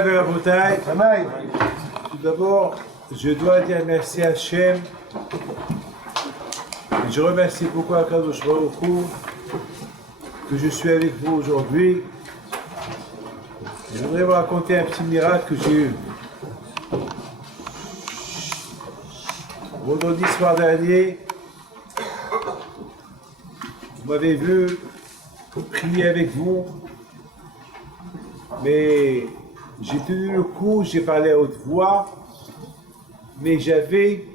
Moraï vers Rabotai. Tout d'abord, je dois dire merci à Hachem. Et je remercie beaucoup Akadosh Baruch Hu que je suis avec vous aujourd'hui. Je voudrais vous raconter un petit miracle que j'ai eu. Vendredi soir dernier, vous m'avez vu prier avec vous, mais j'ai tenu le coup, j'ai parlé à haute voix, mais j'avais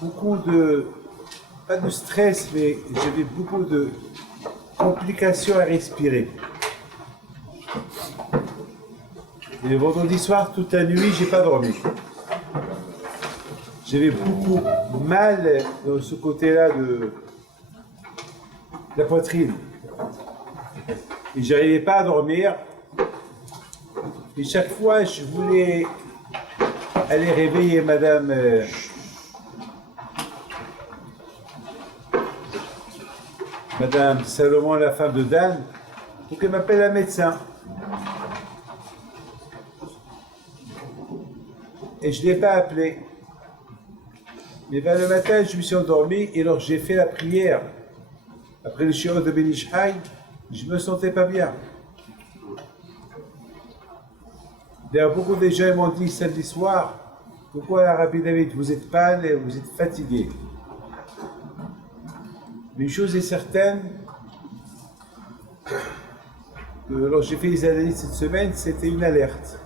beaucoup pas de stress, mais j'avais beaucoup de complications à respirer. Et le vendredi soir, toute la nuit, j'ai pas dormi. J'avais beaucoup mal dans ce côté-là de la poitrine. Et j'arrivais pas à dormir. Et chaque fois, je voulais aller réveiller Madame Salomon, la femme de Dan, pour qu'elle m'appelle un médecin. Et je ne l'ai pas appelé. Mais vers le matin, je me suis endormi et alors j'ai fait la prière. Après le shiur de Ben Ish Chai, je ne me sentais pas bien. D'ailleurs, beaucoup de gens m'ont dit samedi soir, pourquoi Rabbi David, vous êtes pâle et vous êtes fatigué. Mais une chose est certaine, que lorsque j'ai fait les analyses cette semaine, c'était une alerte.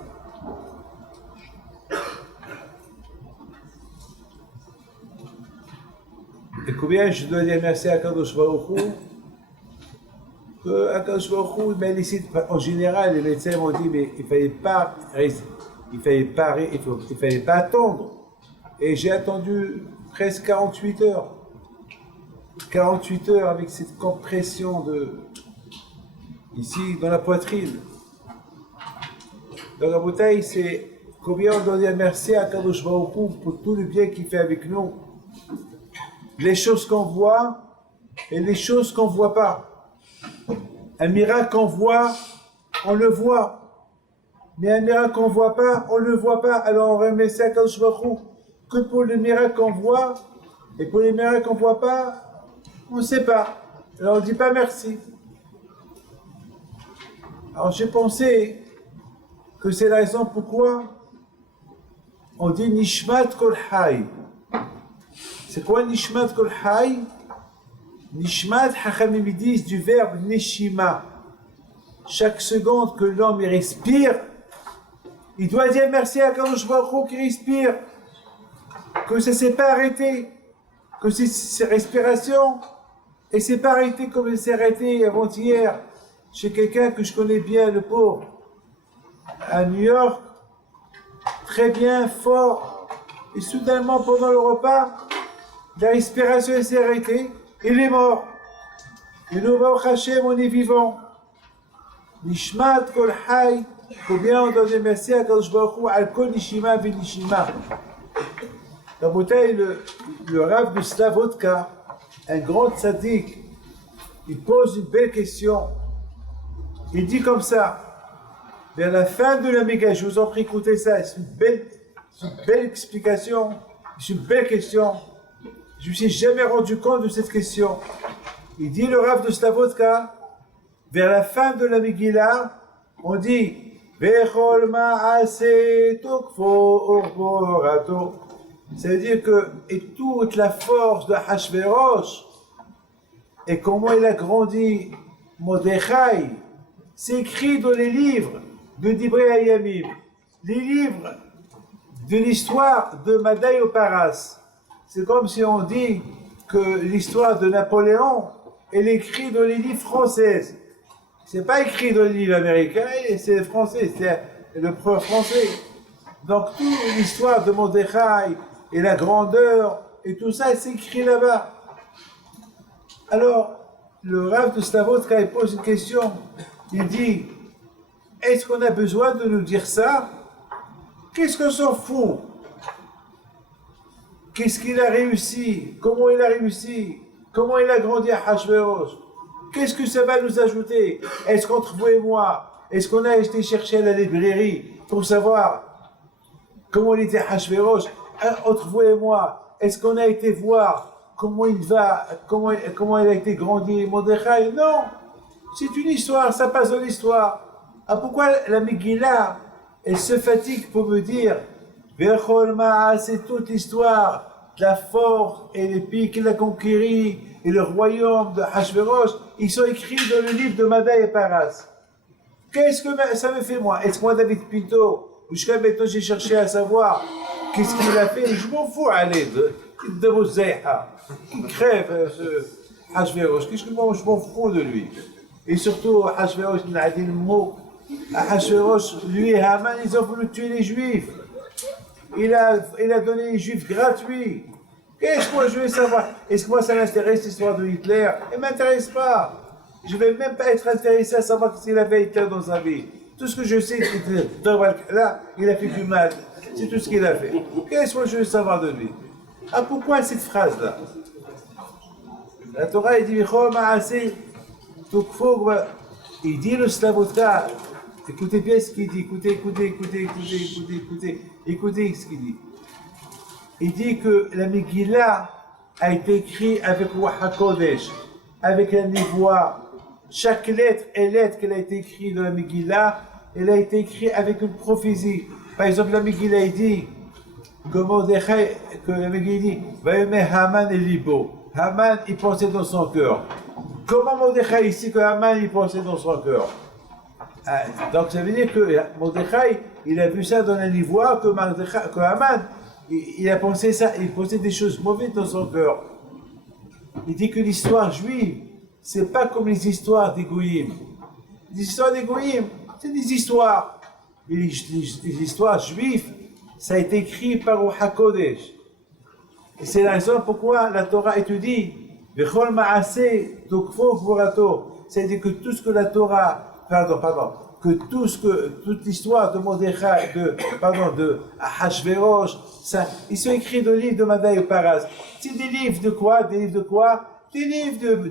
Et combien je dois dire merci à Akadosh Baruch Hu, que Akadosh Baruch Hu m'a laissé, en général, les médecins m'ont dit, mais il fallait pas attendre. Et j'ai attendu presque 48 heures. 48 heures avec cette compression ici, dans la poitrine. Donc, la bouteille, c'est combien on doit dire merci à Akadosh Baruch Hu pour tout le bien qu'il fait avec nous. Les choses qu'on voit et les choses qu'on ne voit pas. Un miracle qu'on voit, on le voit. Mais un miracle qu'on ne voit pas, on ne le voit pas. Alors on remercie Akadosh Baruch Hu que pour le miracle qu'on voit et pour les miracles qu'on ne voit pas, on ne sait pas. Alors on ne dit pas merci. Alors j'ai pensé que c'est la raison pourquoi on dit Nishmat Kol Hay. C'est quoi Nishmat Kol Hay? Nishmat, Chachamim disent du verbe Neshima. Chaque seconde que l'homme respire, il doit dire merci à Kadosh Baruch Hu qui respire. Que ça ne s'est pas arrêté. Que c'est respiration. Et c'est pas arrêté comme il s'est arrêté avant-hier chez quelqu'un que je connais bien, le pauvre. À New York, très bien, fort. Et soudainement, pendant le repas, la respiration s'est arrêtée, il est mort. Et nous, Baruch Hashem, on est vivant. Nishmat Kol Hay, combien on doit dire merci à Kadosh Baruch Hu, al Kol Nishima V'Nishima. Dans la bouteille, le Rav de Slavotka, un grand tzaddik, il pose une belle question. Il dit comme ça, vers la fin de la Méga, je vous en prie, écoutez ça, c'est une belle explication, c'est une belle question. Je ne me suis jamais rendu compte de cette question. Il dit le Rav de Slavotka, vers la fin de la Megillah, on dit Vechol ma'aseh tokfo orborato. Ça veut dire que, et toute la force de Hachvérosh, et comment il a grandi Mordechai, c'est écrit dans les livres de Divrei Hayamim, les livres de l'histoire de Madaï Oparas. C'est comme si on dit que l'histoire de Napoléon, elle est écrite dans les livres français. C'est pas écrit dans les livres américains, c'est français, c'est le preuve français. Donc toute l'histoire de Mordechai et la grandeur et tout ça, c'est écrit là-bas. Alors, le Rav de Slavotka, il pose une question. Il dit, est-ce qu'on a besoin de nous dire ça? Qu'est-ce qu'on s'en fout? Qu'est-ce qu'il a réussi? Comment il a réussi? Comment il a grandi à Hachvérosh? Qu'est-ce que ça va nous ajouter? Est-ce qu'entre vous et moi, Est-ce qu'on a été chercher à la librairie pour savoir comment il était Hachvérosh, entre vous et moi? Est-ce qu'on a été voir comment il va, comment il a été grandi Mordechai? Non, c'est une histoire, ça passe dans l'histoire. Ah, pourquoi la Megillah, elle se fatigue pour me dire, c'est toute l'histoire de la force et les pays qu'il a conquéris et le royaume de Hachvérosh, ils sont écrits dans le livre de Mada et Paras. Qu'est-ce que ça me fait moi? Est-ce que moi, David Pinto, jusqu'à maintenant j'ai cherché à savoir qu'est-ce qu'il a fait? Je m'en fous, allez, de vos zéha, qui crève ce Hachvérosh. Qu'est-ce que moi, je m'en fous de lui? Et surtout, Hachvérosh, il a dit le mot. Hachvérosh, lui et Haman, ils ont voulu tuer les Juifs. Il a donné les Juifs gratuits. Qu'est-ce que moi je veux savoir? Est-ce que moi ça m'intéresse l'histoire de Hitler? Elle ne m'intéresse pas. Je ne vais même pas être intéressé à savoir ce qu'il avait Hitler dans sa vie. Tout ce que je sais, c'est que là, il a fait du mal. C'est tout ce qu'il a fait. Qu'est-ce que je veux savoir de lui? Ah, pourquoi cette phrase-là? La Torah, il dit, il dit le Slavotka. Écoutez bien ce qu'il dit. Écoutez ce qu'il dit. Il dit que la Megillah a été écrite avec Ruach HaKodesh, avec la Névoie. Chaque lettre et lettre qu'elle a été écrite dans la Megillah, elle a été écrite avec une prophétie. Par exemple, la Megillah dit que la Megillah dit Vayomer Haman et Libo. Haman, il pensait dans son cœur. Comment Mordechai ici que Haman, il pensait dans son cœur? Donc ça veut dire que Mordechai, il a vu ça dans la Névoie, que Haman, il a pensé ça, il pensait des choses mauvaises dans son cœur. Il dit que l'histoire juive, c'est pas comme les histoires des Goïm. Les histoires des Goïm, c'est des histoires. Mais les histoires juives, ça a été écrit par HaKodesh. Et c'est la raison pourquoi la Torah étudie Vechol Ma'aseh Tokfo Gvorato. C'est-à-dire que tout ce que la Torah, que toute l'histoire de Mordechai, de Hachvérosh, ça, ils sont écrits dans le livre de Mada et Paras. C'est des livres de quoi? Des livres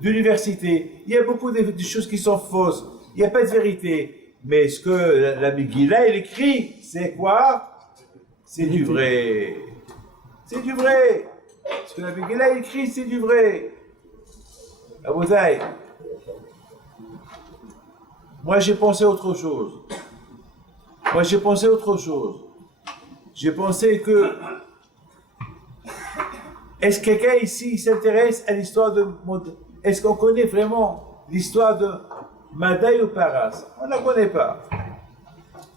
d'université. Il y a beaucoup de choses qui sont fausses. Il n'y a pas de vérité. Mais ce que la Megillah, elle écrit, c'est quoi? C'est du vrai. C'est du vrai. Ce que la Megillah écrit, c'est du vrai. Abouzai. Moi, j'ai pensé autre chose. J'ai pensé que est-ce que quelqu'un ici s'intéresse à l'histoire de est-ce qu'on connaît vraiment l'histoire de Madaï ou Paras? On ne la connaît pas.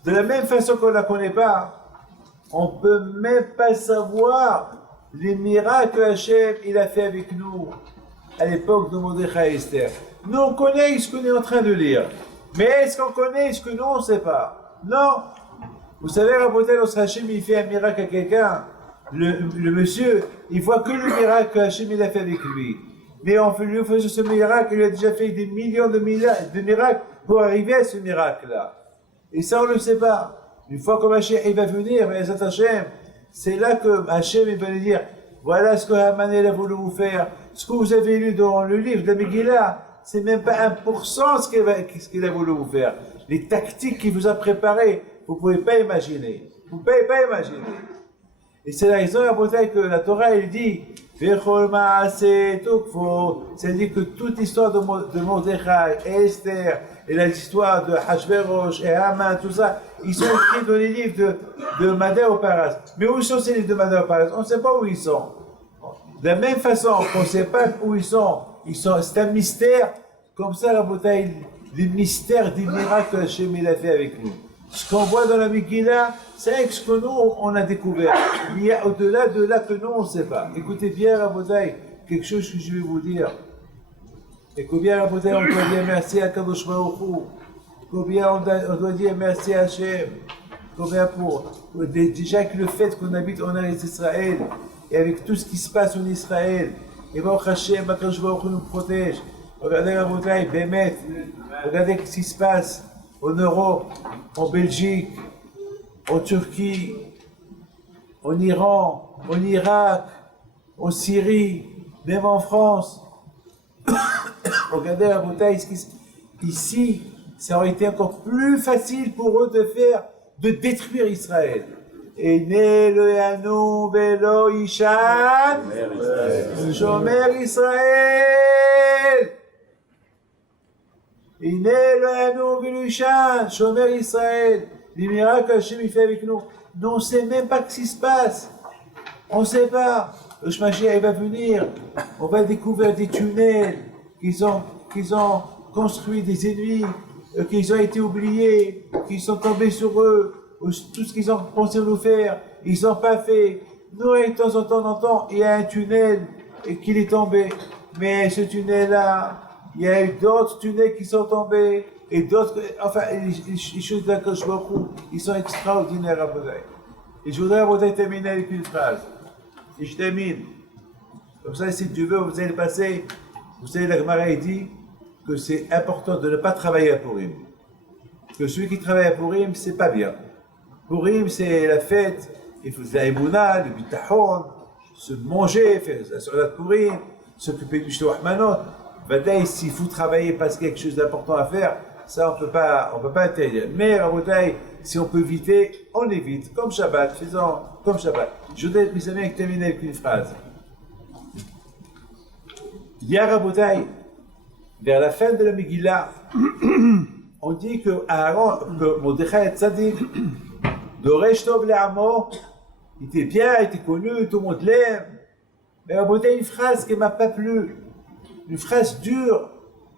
De la même façon qu'on ne la connaît pas, on ne peut même pas savoir les miracles que Hachem il a fait avec nous à l'époque de Mordechai et Esther. Nous, on connaît ce qu'on est en train de lire. Mais est-ce qu'on connaît ce que nous, on ne sait pas? Non. Vous savez, Rabotel, lorsque Hachem il fait un miracle à quelqu'un, le monsieur, il voit que le miracle que Hachem il a fait avec lui. Mais en faisant ce miracle, il a déjà fait des millions de miracles pour arriver à ce miracle-là. Et ça, on ne le sait pas. Une fois que Hachem il va venir, c'est là que Hachem il va lui dire, voilà ce que Haman a voulu vous faire. Ce que vous avez lu dans le livre de la Megillah, c'est même pas 1% ce qu'il a voulu vous faire. Les tactiques qu'il vous a préparées, vous ne pouvez pas imaginer. Vous ne pouvez pas imaginer. Et c'est la raison que la Torah, elle dit, c'est-à-dire que toute l'histoire de Mordechai et Esther, et l'histoire de Hachvérosh et Haman, tout ça, ils sont écrits dans les livres de Mada et Paras. Mais où sont ces livres de Mada et Paras? On ne sait pas où ils sont. De la même façon qu'on ne sait pas où ils sont, c'est un mystère, comme ça, la bouteille, les mystères des miracles que Hachem il a fait avec nous. Ce qu'on voit dans la Megillah, c'est ce que nous, on a découvert. Il y a au-delà de là que nous, on ne sait pas. Écoutez bien, la bouteille, quelque chose que je vais vous dire. Écoutez bien, la bouteille, on doit dire merci à Kadosh Baruch Hu. Combien on doit dire merci à Hachem. Combien déjà que le fait qu'on habite en Israël, et avec tout ce qui se passe en Israël, et Baruch Hashem, Kadosh Baruch Hu nous protège. Regardez la bouteille, Bémet. Regardez ce qui se passe en Europe, en Belgique, en Turquie, en Iran, en Irak, en Syrie, même en France. Regardez la bouteille, ici, ça aurait été encore plus facile pour eux de détruire Israël. Et né le Yanou Velo Ishan, Shomer Israël. Et né le Yanou Velo Ishan, Shomer Israël. Les miracles qu'Hachem il fait avec nous. Nous, on ne sait même pas ce qui se passe. On ne sait pas. Le Shmashiach va venir. On va découvrir des tunnels qu'ils ont construits, des ennemis, qu'ils ont été oubliés, qu'ils sont tombés sur eux. Tout ce qu'ils ont pensé nous faire, ils n'ont pas fait. Nous, de temps en temps, on entend, il y a un tunnel qui est tombé. Mais ce tunnel-là, il y a eu d'autres tunnels qui sont tombés. Et d'autres, enfin, les choses d'Akadosh Baruch Hu, ils sont extraordinaires à Bodai. Et je voudrais à terminer avec une phrase. Et je termine. Comme ça, si tu veux, vous allez passer. Vous savez, la Gemara dit que c'est important de ne pas travailler à Purim. Que celui qui travaille à Purim, c'est pas bien. Purim, c'est la fête. Il faut la Emouna, le bitachon, se manger, faire la soirée de Purim, s'occuper du Shloach Manot. Badaï, s'il faut travailler parce qu'il y a quelque chose d'important à faire, ça, on peut pas interdire. Mais, Rabotai, si on peut éviter, on évite. Comme Shabbat, faisons comme Shabbat. Je voudrais, mes amis, terminer avec une phrase. Hier, Rabotai, vers la fin de la Megillah, on dit que Mordechai Tzadik, Doresh Tov Le'amo, il était bien, il était connu, tout le monde l'aime. Mais Rabotai, une phrase qui ne m'a pas plu, une phrase dure,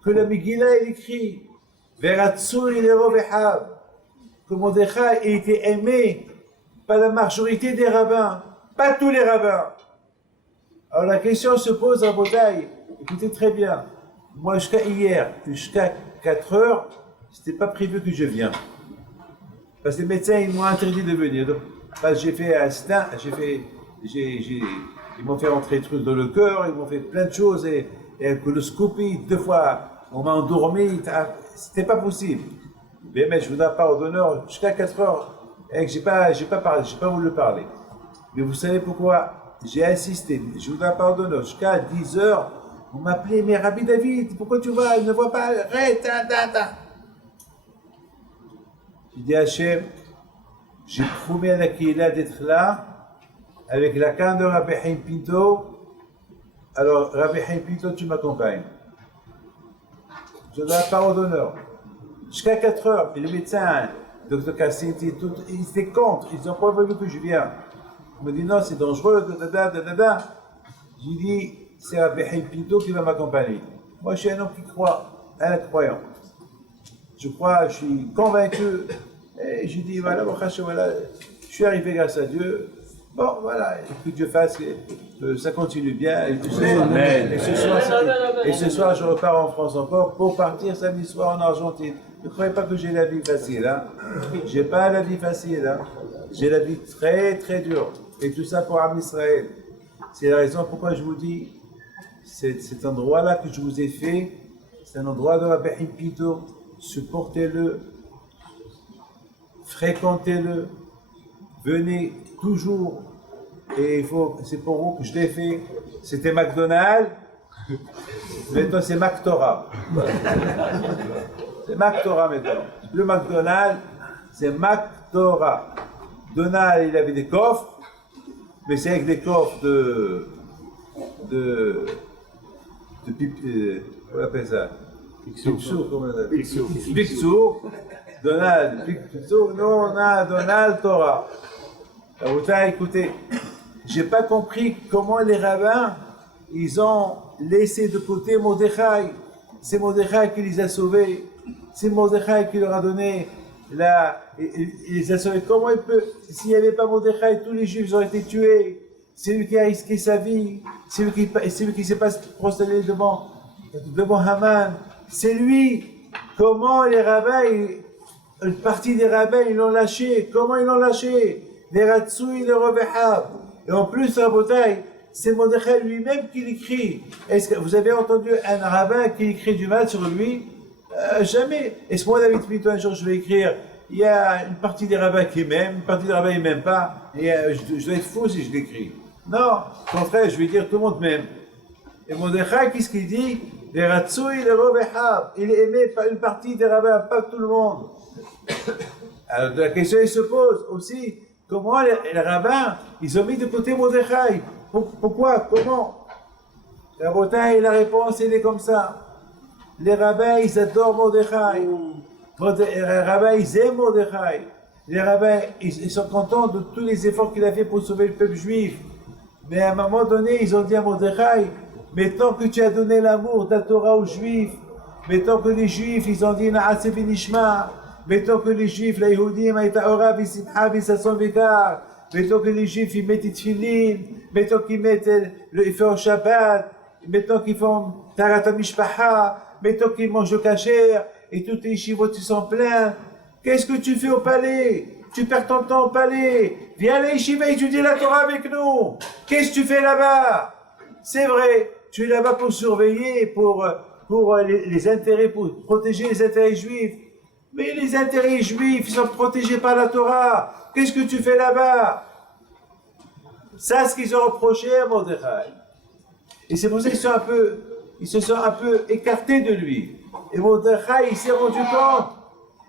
que la Megillah, il écrit. Que Mordechai ait été aimé par la majorité des rabbins, pas tous les rabbins. Alors la question se pose à Botaï, écoutez très bien, moi jusqu'à hier, jusqu'à 4 heures, c'était pas prévu que je vienne. Parce que les médecins ils m'ont interdit de venir. Donc, j'ai fait un instinct, ils m'ont fait rentrer des trucs dans le cœur, ils m'ont fait plein de choses, et coloscopie, 2 fois, on m'a endormi, c'était pas possible. Mais je vous donne pas d'honneur jusqu'à 4 heures, et que j'ai pas parlé, j'ai pas voulu parler. Mais vous savez pourquoi? J'ai insisté, je vous donne pas d'honneur jusqu'à 10 heures, on m'appelait, mais Rabbi David, pourquoi tu vas? Il ne voit pas, arrête, J'ai dit à Hachem, j'ai promis à la Kehila d'être là, avec la canne de Rabbi Haim Pinto. Alors, Rabbi Haim Pinto, tu m'accompagnes. Je donne la parole d'honneur. Jusqu'à 4 heures, et le médecin, Dr. Cassiti, ils étaient contre, ils n'ont pas voulu que je vienne. Ils m'ont dit non, c'est dangereux, J'ai dit, c'est Rabbi Haim Pinto qui va m'accompagner. Moi, je suis un homme qui croit, un croyant. Je crois, je suis convaincu, et j'ai dit, voilà, je suis arrivé grâce à Dieu. Bon, voilà, que Dieu fasse que ça continue bien. Et ce soir, je repars en France encore pour partir samedi soir en Argentine. Ne croyez pas que j'ai la vie facile, hein. J'ai pas la vie facile, hein. J'ai la vie très très dure. Et tout ça pour Am Israël. C'est la raison pourquoi je vous dis, cet endroit-là que je vous ai fait, c'est un endroit de Rabbi Haim Pinto. Supportez-le, fréquentez-le, venez toujours. Et c'est pour vous que je l'ai fait. C'était McDonald's, maintenant c'est McTorah. C'est McTorah maintenant. Le McDonald's, c'est McTorah. Donald, il avait des coffres, mais c'est avec des coffres on appelle ça Pixour, comment on appelle ça? Pixour. Donald, Pixour. Non, on a Donald Torah. Écoutez, j'ai pas compris comment les rabbins, ils ont laissé de côté Mordechai. C'est Mordechai qui les a sauvés. C'est Mordechai qui leur a donné il les a sauvés. Comment il peut, s'il n'y avait pas Mordechai, tous les Juifs auraient été tués. C'est lui qui a risqué sa vie. C'est lui qui s'est pas prosterné devant Haman. C'est lui. Comment les rabbins, une partie des rabbins, ils l'ont lâché. Comment ils l'ont lâché? Les Ratsoui, les Rovehab. Et en plus, Rabotai, c'est Mordechai lui-même qui l'écrit. Est-ce que vous avez entendu un rabbin qui écrit du mal sur lui? Jamais. Est-ce que moi, David Pinto, un jour, je vais écrire, il y a une partie des rabbins qui m'aiment, une partie des rabbins qui ne m'aiment pas, et je dois être fou si je l'écris. Non, au contraire, je vais dire tout le monde m'aime. Et Mordechai, qu'est-ce qu'il dit? Les Ratsui, les Rovehab, il est aimé par une partie des rabbins, pas tout le monde. Alors la question se pose aussi, comment les rabbins, ils ont mis de côté Mordechai? Pourquoi? Comment? La réponse, elle est comme ça. Les rabbins, ils adorent Mordechai. Les rabbins, ils aiment Mordechai. Les rabbins, ils sont contents de tous les efforts qu'il a fait pour sauver le peuple juif. Mais à un moment donné, ils ont dit à Mordechai, mais tant que tu as donné l'amour de la Torah aux Juifs, mais tant que les Juifs, ils ont dit Na'aseh v'nishma, mais tant que les Juifs, les Yehudim, ils ta'ora v'simcha v'sasson v'kar, mais tant que les Juifs, ils mettent des tefillin, mais tant qu'ils mettent le feu au Shabbat, mais tant qu'ils font Tarat HaMishpacha, mais tant qu'ils mangent le kasher, et toutes les yeshivot, ils sont pleins. Qu'est-ce que tu fais au palais? Tu perds ton temps au palais. Viens à la yeshiva étudier la Torah avec nous. Qu'est-ce que tu fais là-bas? C'est vrai, tu es là-bas pour surveiller, pour les intérêts, pour protéger les intérêts juifs. Mais les intérêts juifs, ils sont protégés par la Torah. Qu'est-ce que tu fais là-bas? Ça, ce qu'ils ont reproché à Mordechai. Et c'est pour ça qu'ils se sont un peu écartés de lui. Et Mordechai, il s'est rendu compte.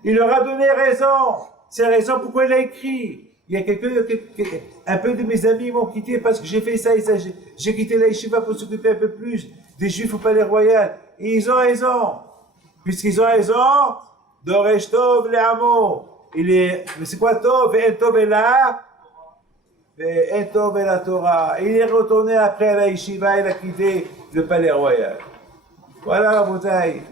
Il leur a donné raison. C'est la raison pourquoi il a écrit. Il y a un peu de mes amis m'ont quitté parce que j'ai fait ça et ça. J'ai quitté la yeshiva pour s'occuper un peu plus des juifs au palais royal. Et ils ont raison. Puisqu'ils ont raison, Doresh Tov Le'amo. Mais c'est quoi Tov? Ve'en Tov Ela. Ve'en Tov Ela Torah. Il est retourné après à la yeshiva, il a quitté le palais royal. Voilà, Rabotai.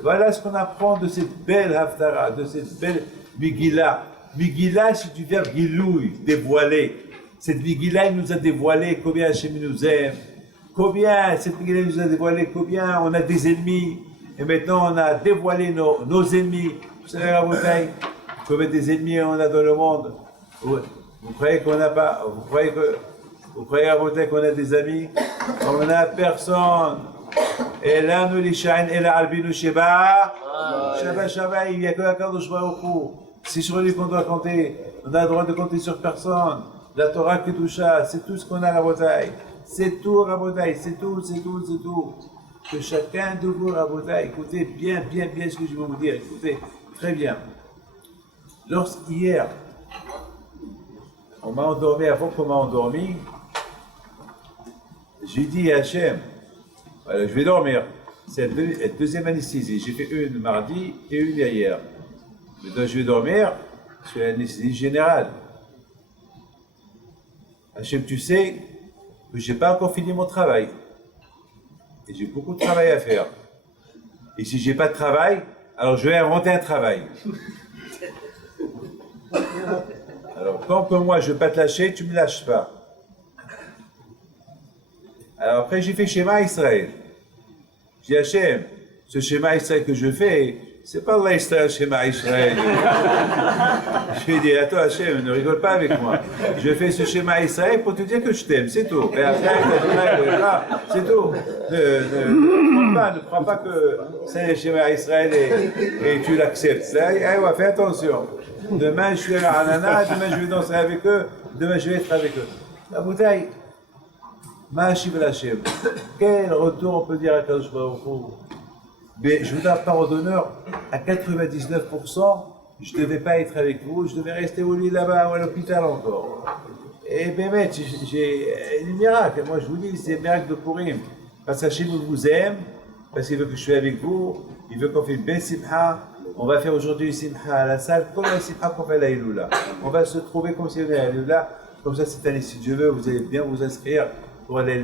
Voilà ce qu'on apprend de cette belle Haftara, de cette belle Megillah. Megillah, c'est du verbe Gilouï, dévoiler. Cette Megillah, il nous a dévoilé combien Hachem nous aime, combien cette Megillah nous a dévoilé, combien on a des ennemis, et maintenant on a dévoilé nos ennemis. Vous savez, Rabotai, combien des ennemis on a dans le monde? Vous croyez qu'on n'a pas, vous croyez, Rabotai, qu'on a des amis? On n'a personne. Et là, nous les sha'in, et là, albinu sheba, sheba, il n'y a que la Kadosh Baruch Hu. C'est sur lui qu'on doit compter. On a le droit de compter sur personne. La Torah Kedusha, c'est tout ce qu'on a à Rabotai. C'est tout, Rabotai, c'est tout. Que chacun de vous, Rabotai, écoutez bien ce que je vais vous dire. Écoutez, très bien. Lorsqu'hier, on m'a endormi, avant qu'on m'a endormi, j'ai dit à Hachem, voilà, je vais dormir. C'est la deuxième anesthésie. J'ai fait une mardi et une hier. Maintenant, je vais dormir sur l'anesthésie générale. Hachem, tu sais que je n'ai pas encore fini mon travail. Et j'ai beaucoup de travail à faire. Et si je n'ai pas de travail, alors je vais inventer un travail. Alors, tant que moi, je ne veux pas te lâcher, tu ne me lâches pas. Alors après, j'ai fait schéma Israël. J'ai dit Hachem, ce schéma Israël que je fais, c'est pas Allah Israël, schéma Israël. Je lui ai dit, attends Hachem, ne rigole pas avec moi. Je fais ce schéma Israël pour te dire que je t'aime, c'est tout. Et après, c'est tout. Ne crois pas que c'est le schéma Israël et tu l'acceptes. Fais attention. Demain, je suis à Anana, demain, je vais danser avec eux, demain, je vais être avec eux. La bouteille. Ma'ashiv Hashem. Quel retour on peut dire à Kadosh Baruch Hu? Mais je vous donne parole d'honneur, à 99%, je ne devais pas être avec vous, je devais rester au lit là-bas ou à l'hôpital encore. Et Bémet, j'ai des miracles. Moi je vous dis, c'est un miracle de Purim. Parce qu'Hachem vous aime, parce qu'il veut que je sois avec vous, il veut qu'on fasse une belle simha. On va faire aujourd'hui une simha à la salle, comme la simha qu'on fait à la Iloula. On va se trouver comme si on était à la Iloula. Comme ça, cette année, si Dieu veut, vous allez bien vous inscrire pour aller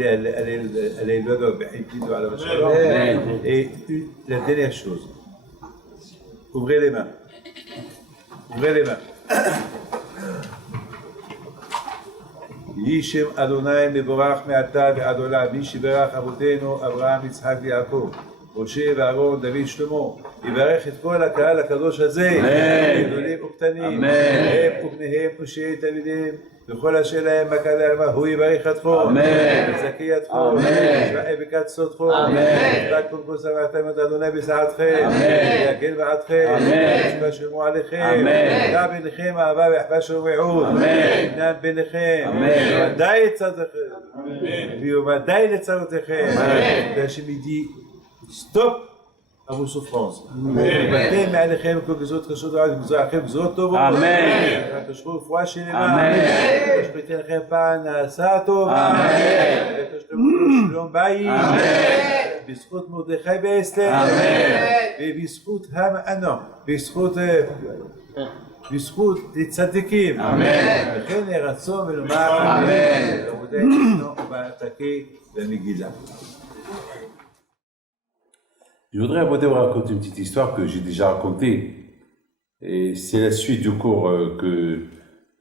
et la dernière chose, ouvrez les mains. Yishem Adonai mevorach me'ata ve'adolam, Yishiberach avotenu Avraham, Yitzhak ויעקב, משה ואהרון, דוד שלמה, יברך את כל הקהל הקדוש הזה, גדולים וקטנים, הם ובניהם ושאר תלמידיהם, וכל אשר להם מכת העלמה, הוא יברך אתכם, יזכה אתכם, ישמע ברכת סודכם, ישבח כל שמחתם את אדוני בסעתכם, יגן בעדכם, ישמע שלמו עליכם, ידע ביניכם אהבה ואחווה של רעות, ינם ביניכם, וודאי לצדכם, וודאי לצדותיכם. Hachem dit, stop à vos souffrances. Amen. בזכות מרדכי ואסתר, ובזכות בזכות צדיקים, וכן ירצון ולומר אמן, לעבודנו ובעתקי במגילה. Je voudrais vous raconter une petite histoire que j'ai déjà racontée. Et c'est la suite du cours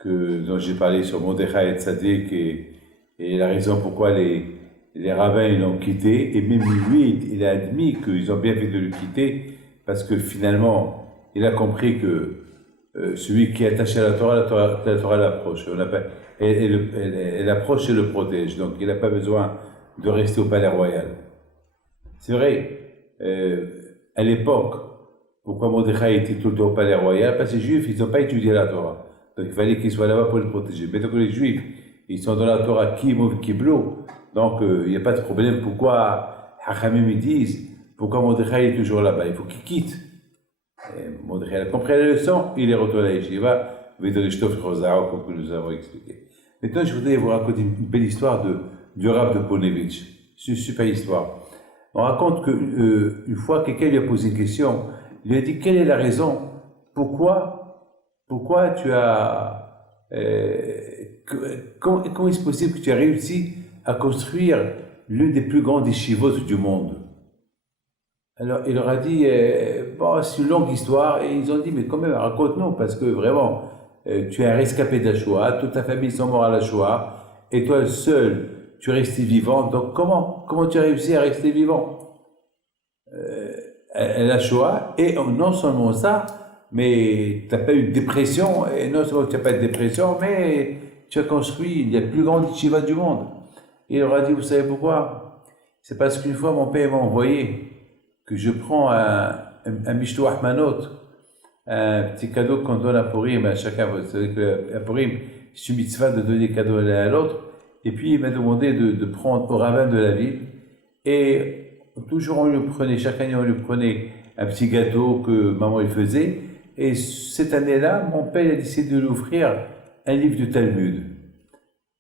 dont j'ai parlé sur Mordechai et Tzadik et la raison pourquoi les rabbins l'ont quitté. Et même lui, il a admis qu'ils ont bien fait de le quitter parce que finalement, il a compris que celui qui est attaché à la Torah l'approche. Elle l'approche et le protège. Donc il n'a pas besoin de rester au palais royal. C'est vrai. À l'époque, pourquoi Mordechai était tout le temps au palais royal? Parce que les Juifs, ils n'ont pas étudié la Torah. Donc il fallait qu'ils soient là-bas pour le protéger. Mais donc les Juifs, ils sont dans la Torah Kiblo. Donc il n'y a pas de problème. Pourquoi Hachamim ils disent, pourquoi Mordechai est toujours là-bas? Il faut qu'il quitte. Mordechai a compris la leçon, il est retourné à Yeshiva, comme nous avons expliqué. Maintenant, je voudrais vous raconter une belle histoire du Rav de Ponevitch. C'est une super histoire. On raconte qu'une fois, quelqu'un lui a posé une question. Il lui a dit, quelle est la raison? Pourquoi tu as... comment est-ce possible que tu as réussi à construire l'une des plus grandes yeshivot du monde? Alors, il leur a dit, bon, c'est une longue histoire. Et ils ont dit, mais quand même, raconte-nous, parce que vraiment, tu es un rescapé de la Shoah, toute ta famille sont morts à la Shoah, et toi seul, tu es resté vivant, donc comment tu as réussi à rester vivant à la Shoah? Et non seulement ça, mais tu n'as pas eu de dépression, et non seulement tu n'as pas eu de dépression, mais tu as construit la plus grande yeshiva du monde. Et il leur a dit, vous savez pourquoi? C'est parce qu'une fois mon père m'a envoyé que je prends un Mishtou Ahmanot, un petit cadeau qu'on donne à Purim à chacun. Vous savez qu'à Purim, c'est une mitzvah de donner des cadeaux l'un à l'autre. Et puis, il m'a demandé de prendre au rabbin de la ville. Et toujours, chaque année, on lui prenait un petit gâteau que maman lui faisait. Et cette année-là, mon père a décidé de lui offrir un livre de Talmud.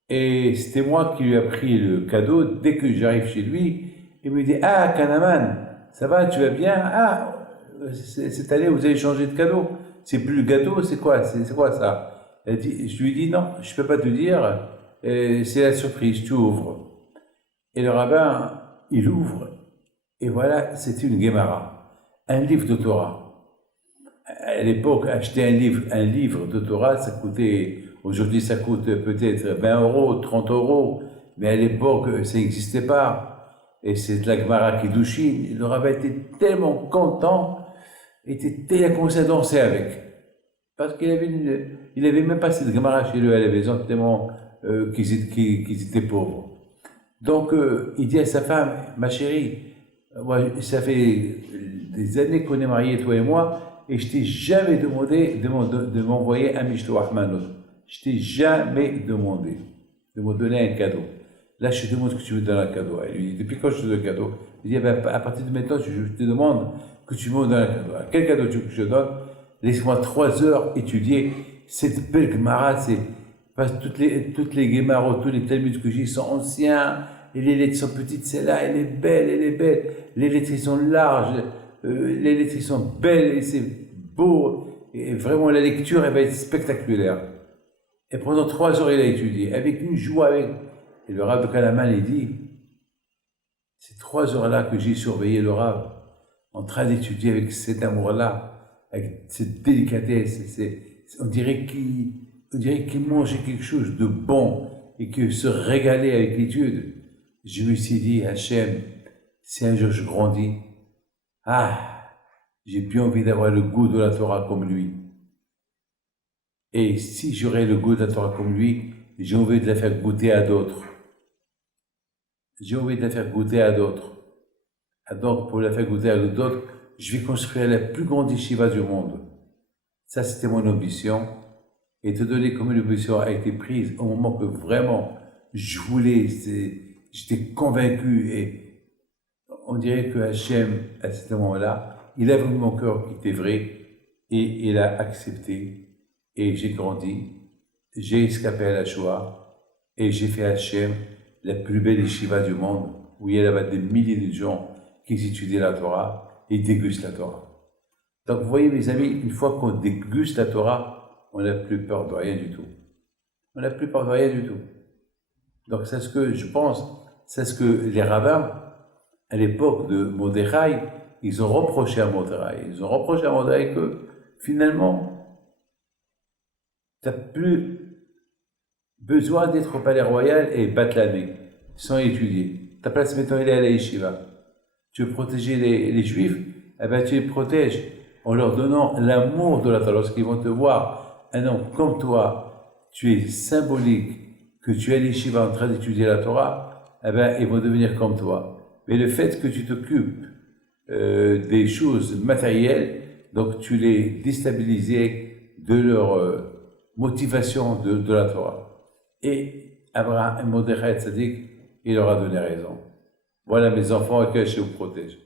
Et c'était moi qui lui ai pris le cadeau. Dès que j'arrive chez lui, il me dit, ah, Kanaman, ça va, tu vas bien? Ah, cette année, vous avez changé de cadeau. C'est plus le gâteau, c'est quoi ça? Je lui ai dit, non, je ne peux pas te dire. C'est la surprise, tu ouvres. Et le rabbin, il ouvre, et voilà, c'est une Gemara, un livre de Torah. À l'époque, acheter un livre de Torah, ça coûtait, aujourd'hui ça coûte peut-être 20 euros, 30 euros, mais à l'époque, ça n'existait pas. Et c'est de la Gemara Kiddushin. Le rabbin était tellement content, il a commencé à danser avec. Parce qu'il avait même pas cette Gemara chez lui à la maison, tellement qu'ils étaient pauvres. Donc, il dit à sa femme, ma chérie, moi, ça fait des années qu'on est mariés, toi et moi, et je t'ai jamais demandé de m'envoyer un Mishtou Ahmanot. Je t'ai jamais demandé de me donner un cadeau. Là, je te demande que tu me donnes un cadeau. Elle lui dit, depuis quand je te donne un cadeau? Il dit, à partir de maintenant, je te demande que tu me donnes un cadeau. Quel cadeau tu veux que je te donne? Laisse-moi 3 heures étudier cette belle Gemara. Parce que toutes les Gemarot, tous les Talmuds que j'ai sont anciens, et les lettres sont petites, celle-là, elle est belle. Les lettres sont larges, les lettres sont belles, et c'est beau. Et vraiment, la lecture, elle va être spectaculaire. Et pendant 3 heures, il a étudié, avec une joie, Et le Rav de Kalaman, il dit, ces 3 heures-là que j'ai surveillé le Rav, en train d'étudier avec cet amour-là, avec cette délicatesse, on dirait qu'il mangeait quelque chose de bon et qu'il se régalait avec l'étude. Je me suis dit, Hachem, si un jour je grandis, j'ai plus envie d'avoir le goût de la Torah comme lui. Et si j'aurais le goût de la Torah comme lui, j'ai envie de la faire goûter à d'autres. Donc, pour la faire goûter à d'autres, je vais construire la plus grande yeshiva du monde. Ça, c'était mon ambition. Et te donner comme une ambition a été prise au moment que vraiment je voulais, j'étais convaincu. Et on dirait que Hachem, à ce moment-là, il a vu mon cœur qui était vrai et il a accepté. Et j'ai grandi, j'ai escapé à la Shoah et j'ai fait Hachem la plus belle yeshiva du monde où il y avait des milliers de gens qui étudient la Torah et dégustent la Torah. Donc vous voyez mes amis, une fois qu'on déguste la Torah, on n'a plus peur de rien du tout. On n'a plus peur de rien du tout. Donc c'est ce que je pense, c'est ce que les rabbins, à l'époque de Mordechai, ils ont reproché à Mordechai. Ils ont reproché à Mordechai que finalement, tu n'as plus besoin d'être au palais royal et battre l'année, sans étudier. Ta place maintenant, elle est à la yeshiva. Tu veux protéger les juifs, eh bien tu les protèges en leur donnant l'amour de la Torah. Lorsqu'ils vont te voir, un homme comme toi, tu es symbolique, que tu es à l'yeshiva en train d'étudier la Torah, eh bien ils vont devenir comme toi. Mais le fait que tu t'occupes des choses matérielles, donc tu les déstabilisais de leur motivation de la Torah. Et Abraham, Mordechai Tzadik, il leur a donné raison. Voilà mes enfants, et que je vous protège.